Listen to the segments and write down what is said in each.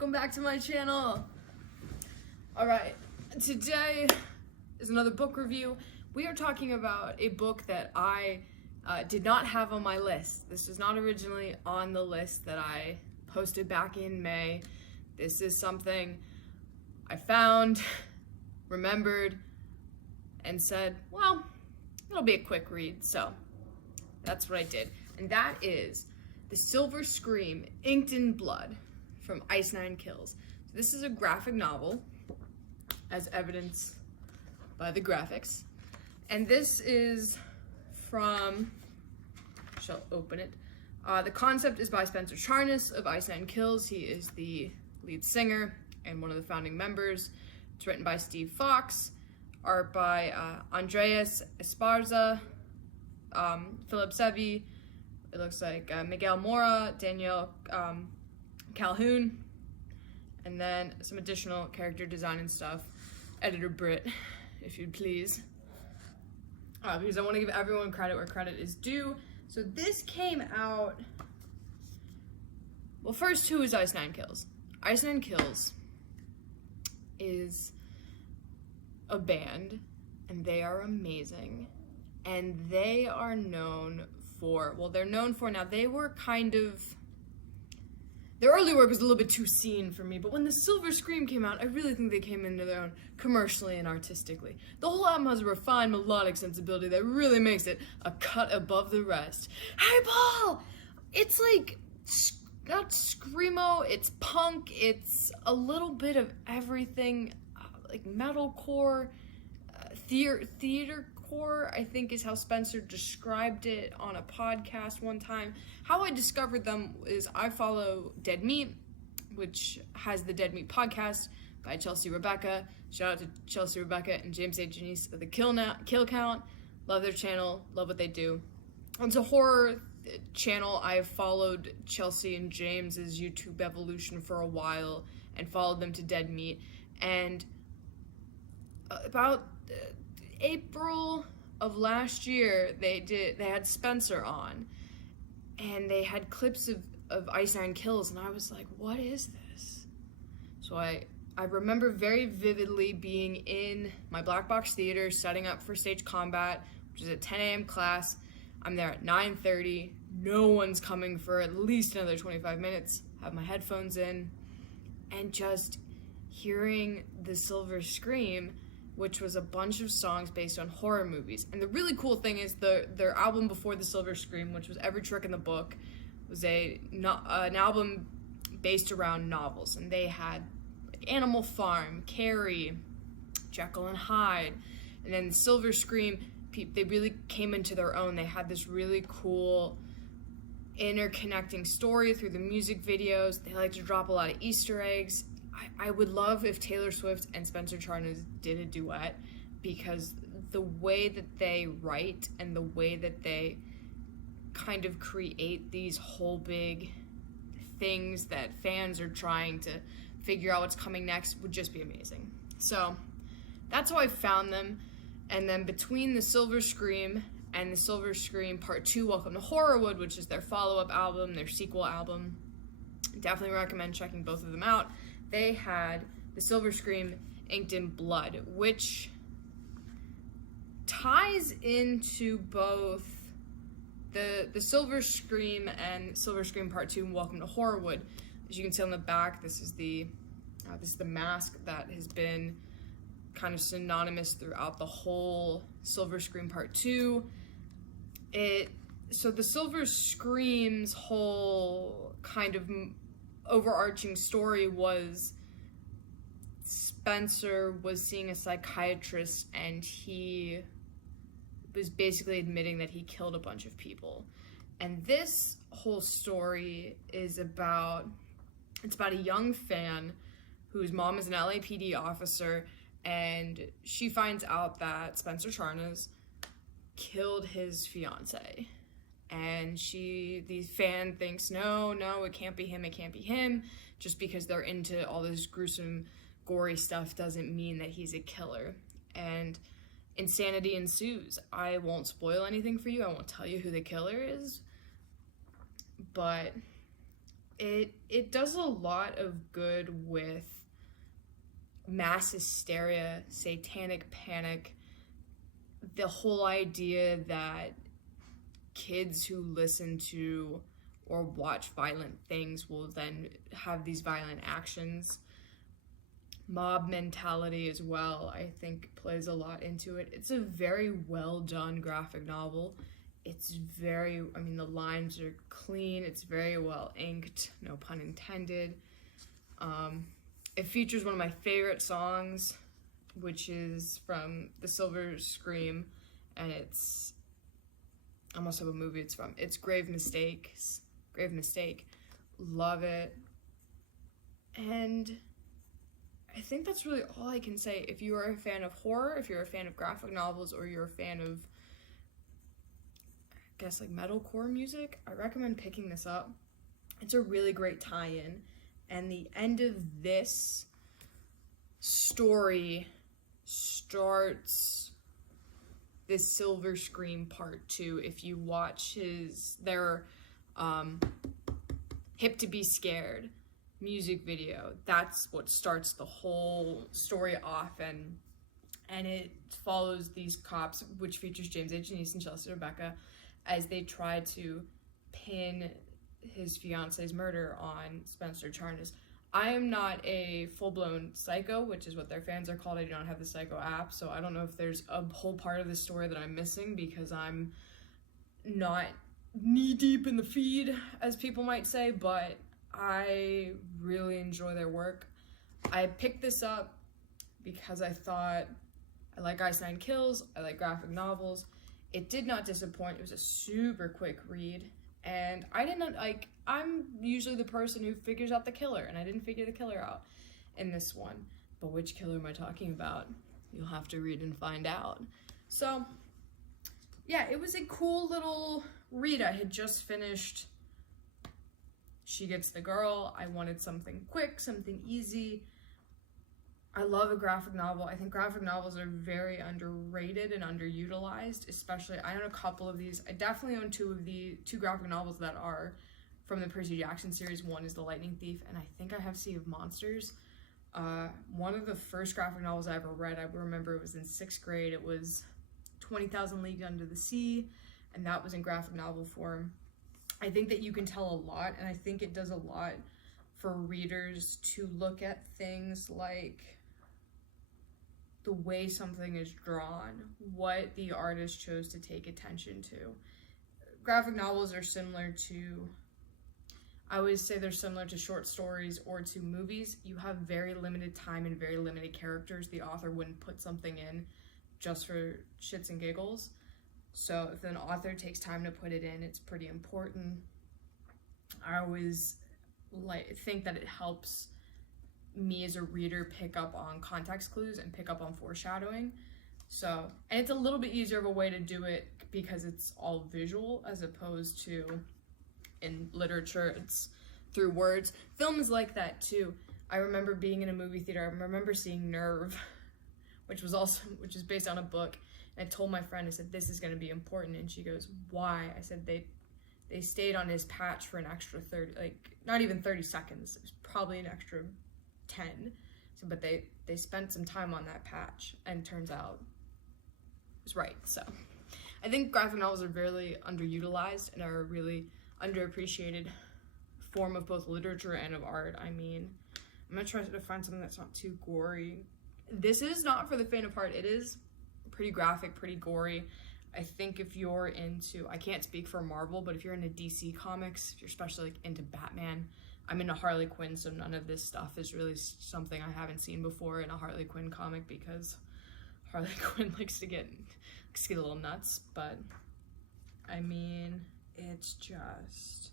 welcome back to my channel. Alright, today is another book review. We are talking about a book that I did not have on my list. This was not originally on the list that I posted back in May. This is something I found, remembered, and said, well, it'll be a quick read, so that's what I did. And that is The Silver Scream, Inked in Blood from Ice Nine Kills. So this is a graphic novel, as evidenced by the graphics. And this is from, I shall open it. The concept is by Spencer Charnas of Ice Nine Kills. He is the lead singer and one of the founding members. It's written by Steve Fox, art by Andreas Esparza, Phillip Sevy, it looks like Miguel Mora, Daniel Calhoun, and then some additional character design and stuff. Editor Brit, if you'd please. Because I want to give everyone credit where credit is due. So this came out... Well, first, who is Ice Nine Kills? Ice Nine Kills is a band, and they are amazing. And they are known for... Well, they're known for... Now, they were kind of... Their early work was a little bit too seen for me, but when The Silver Scream came out, I really think they came into their own commercially and artistically. The whole album has a refined melodic sensibility that really makes it a cut above the rest. Hey, Paul! It's like, not screamo, it's punk, it's a little bit of everything, like metalcore, theatrecore, I think is how Spencer described it on a podcast one time. How I discovered them is I follow Dead Meat, which has the Dead Meat podcast by Chelsea Rebecca. Shout out to Chelsea Rebecca and James A. Janisse of the Kill Count. Love their channel, love what they do. It's a horror channel. I've followed Chelsea and James's YouTube evolution for a while and followed them to Dead Meat. And about April of last year, they had Spencer on, and they had clips of Ice Nine Kills, and I was like, what is this? So I remember very vividly being in my black box theater, setting up for stage combat, which is at 10 a.m. class. I'm there at 9:30. No one's coming for at least another 25 minutes. Have my headphones in, and just hearing The Silver Scream, which was a bunch of songs based on horror movies. And the really cool thing is their album before The Silver Scream, which was Every Trick in the Book, was an album based around novels. And they had Animal Farm, Carrie, Jekyll and Hyde. And then Silver Scream, they really came into their own. They had this really cool interconnecting story through the music videos. They like to drop a lot of Easter eggs. I would love if Taylor Swift and Spencer Charnas did a duet, because the way that they write and the way that they kind of create these whole big things that fans are trying to figure out what's coming next would just be amazing. So that's how I found them. And then between The Silver Scream and The Silver Scream Part 2, Welcome to Horrorwood, which is their follow-up album, their sequel album, definitely recommend checking both of them out. They had The Silver Scream, Inked in Blood, which ties into both the Silver Scream and Silver Scream Part 2 and Welcome to Horrorwood. As you can see on the back, this is the mask that has been kind of synonymous throughout the whole Silver Scream Part 2. So the Silver Scream's whole kind of overarching story was Spencer was seeing a psychiatrist, and he was basically admitting that he killed a bunch of people. And this whole story is about a young fan whose mom is an LAPD officer, and she finds out that Spencer Charnas killed his fiance. And the fan thinks, no, it can't be him. Just because they're into all this gruesome, gory stuff doesn't mean that he's a killer. And insanity ensues. I won't spoil anything for you. I won't tell you who the killer is. But It does a lot of good with mass hysteria, satanic panic, the whole idea that kids who listen to or watch violent things will then have these violent actions. Mob mentality as well, I think, plays a lot into it. It's a very well done graphic novel. It's very, I mean, the lines are clean, it's very well inked, no pun intended. It features one of my favorite songs, which is from The Silver Scream, and it's, I almost have a movie it's from. It's Grave Mistake. Love it. And I think that's really all I can say. If you are a fan of horror, if you're a fan of graphic novels, or you're a fan of, I guess, like metalcore music, I recommend picking this up. It's a really great tie-in. And the end of this story starts this Silver Scream Part 2. If you watch their Hip to Be Scared music video, that's what starts the whole story off, and it follows these cops, which features James H. Janisse and Chelsea Rebecca, as they try to pin his fiance's murder on Spencer Charnas. I am not a full-blown psycho, which is what their fans are called. I do not have the Psycho app, so I don't know if there's a whole part of the story that I'm missing because I'm not knee-deep in the feed, as people might say, but I really enjoy their work. I picked this up because I thought I like Ice Nine Kills, I like graphic novels. It did not disappoint. It was a super quick read. And I didn't, like, I'm usually the person who figures out the killer, and I didn't figure the killer out in this one. But which killer am I talking about? You'll have to read and find out. So, yeah, it was a cool little read. I had just finished She Gets the Girl. I wanted something quick, something easy. I love a graphic novel. I think graphic novels are very underrated and underutilized, especially, I own a couple of these. I definitely own two graphic novels that are from the Percy Jackson series. One is The Lightning Thief, and I think I have Sea of Monsters. One of the first graphic novels I ever read, I remember it was in 6th grade. It was 20,000 Leagues Under the Sea, and that was in graphic novel form. I think that you can tell a lot, and I think it does a lot for readers to look at things like the way something is drawn, what the artist chose to take attention to. Graphic novels are similar to, I always say they're similar to short stories or to movies. You have very limited time and very limited characters. The author wouldn't put something in just for shits and giggles. So if an author takes time to put it in, it's pretty important. I always think that it helps me as a reader pick up on context clues and pick up on foreshadowing. So, and it's a little bit easier of a way to do it because it's all visual as opposed to in literature, it's through words. Film is like that too. I remember being in a movie theater. I remember seeing Nerve, which is based on a book. And I told my friend, I said, this is going to be important. And she goes, why? I said, they stayed on his patch for an extra 30, like not even 30 seconds. It was probably an extra 10. So, but they spent some time on that patch, and turns out it was right. So I think graphic novels are very underutilized and are a really underappreciated form of both literature and of art. I mean, I'm gonna try to find something that's not too gory. This is not for the faint of heart. It is pretty graphic, pretty gory. I think if you're into, I can't speak for Marvel, but if you're into DC comics, if you're especially like into Batman, I'm into Harley Quinn, so none of this stuff is really something I haven't seen before in a Harley Quinn comic, because Harley Quinn likes to get a little nuts. But I mean, it's just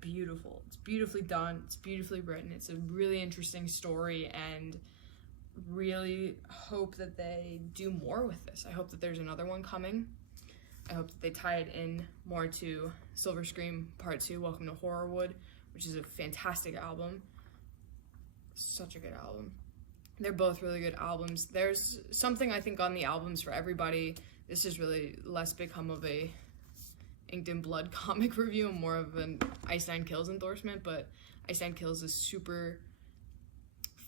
beautiful. It's beautifully done. It's beautifully written. It's a really interesting story, and really hope that they do more with this. I hope that there's another one coming. I hope that they tie it in more to Silver Scream Part 2, Welcome to Horrorwood, which is a fantastic album. Such a good album. They're both really good albums. There's something I think on the albums for everybody. This has really less become of a Inked in Blood comic review and more of an Ice Nine Kills endorsement, but Ice Nine Kills is super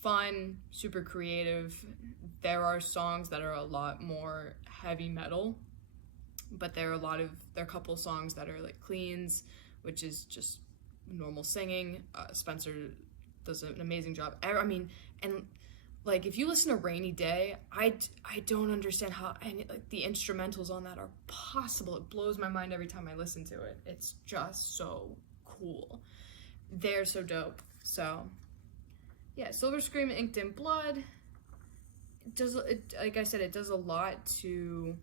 fun, super creative. There are songs that are a lot more heavy metal, but there are a couple songs that are like cleans, which is just normal singing. Spencer does an amazing job. I mean, and like if you listen to Rainy Day, I don't understand how like the instrumentals on that are possible. It blows my mind every time I listen to it. It's just so cool. They're so dope. So yeah, Silver Scream Inked in Blood like I said, it does a lot to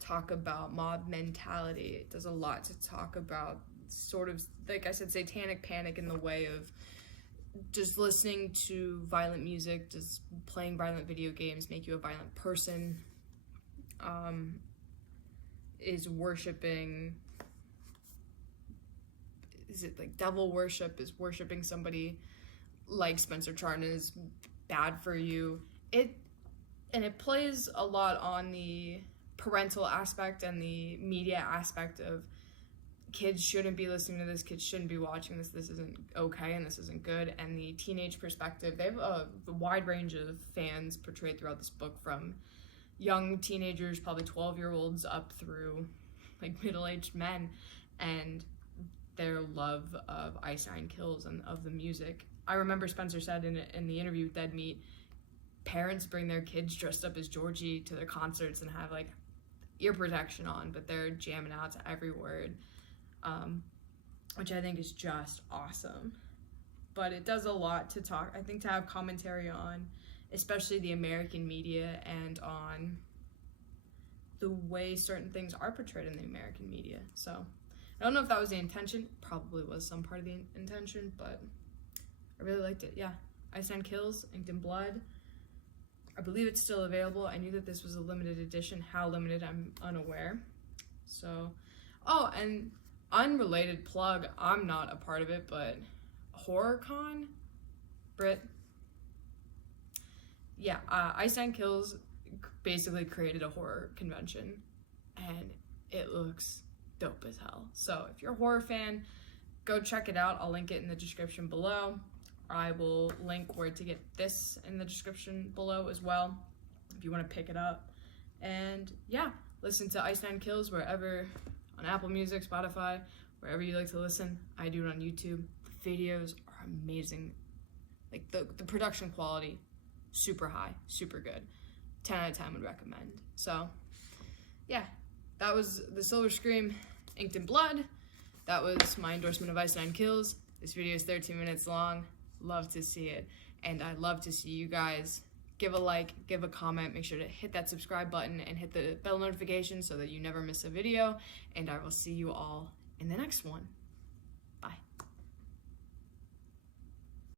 talk about mob mentality. It does a lot to talk about sort of, like I said, satanic panic in the way of just listening to violent music, just playing violent video games make you a violent person, is worshiping, is it like devil worship, is worshiping somebody like Spencer Charnas bad for you. It plays a lot on the parental aspect and the media aspect of kids shouldn't be listening to this, kids shouldn't be watching this, this isn't okay and this isn't good, and the teenage perspective. They have a wide range of fans portrayed throughout this book, from young teenagers, probably 12-year-olds, up through like middle-aged men, and their love of Ice Nine Kills and of the music. I remember Spencer said in the interview with Dead Meat, parents bring their kids dressed up as Georgie to their concerts and have like ear protection on, but they're jamming out to every word, which I think is just awesome. But it does a lot to talk, I think, to have commentary on, especially the American media, and on the way certain things are portrayed in the American media. So I don't know if that was the intention. Probably was some part of the intention, but I really liked it. Yeah, Ice Nine Kills, Inked in Blood. I believe it's still available. I knew that this was a limited edition. How limited, I'm unaware. So, oh, and unrelated plug, I'm not a part of it, but HorrorCon, Brit. Yeah, Ice Nine Kills basically created a horror convention, and it looks dope as hell. So if you're a horror fan, go check it out. I'll link it in the description below. I will link where to get this in the description below as well, if you want to pick it up. And yeah, listen to Ice Nine Kills wherever, on Apple Music, Spotify, wherever you like to listen. I do it on YouTube. The videos are amazing. Like the production quality, super high, super good. 10 out of 10 would recommend. So yeah, that was the Silver Scream Inked in Blood. That was my endorsement of Ice Nine Kills. This video is 13 minutes long. Love to see it, and I'd love to see you guys give a like, give a comment, make sure to hit that subscribe button and hit the bell notification so that you never miss a video, and I will see you all in the next one.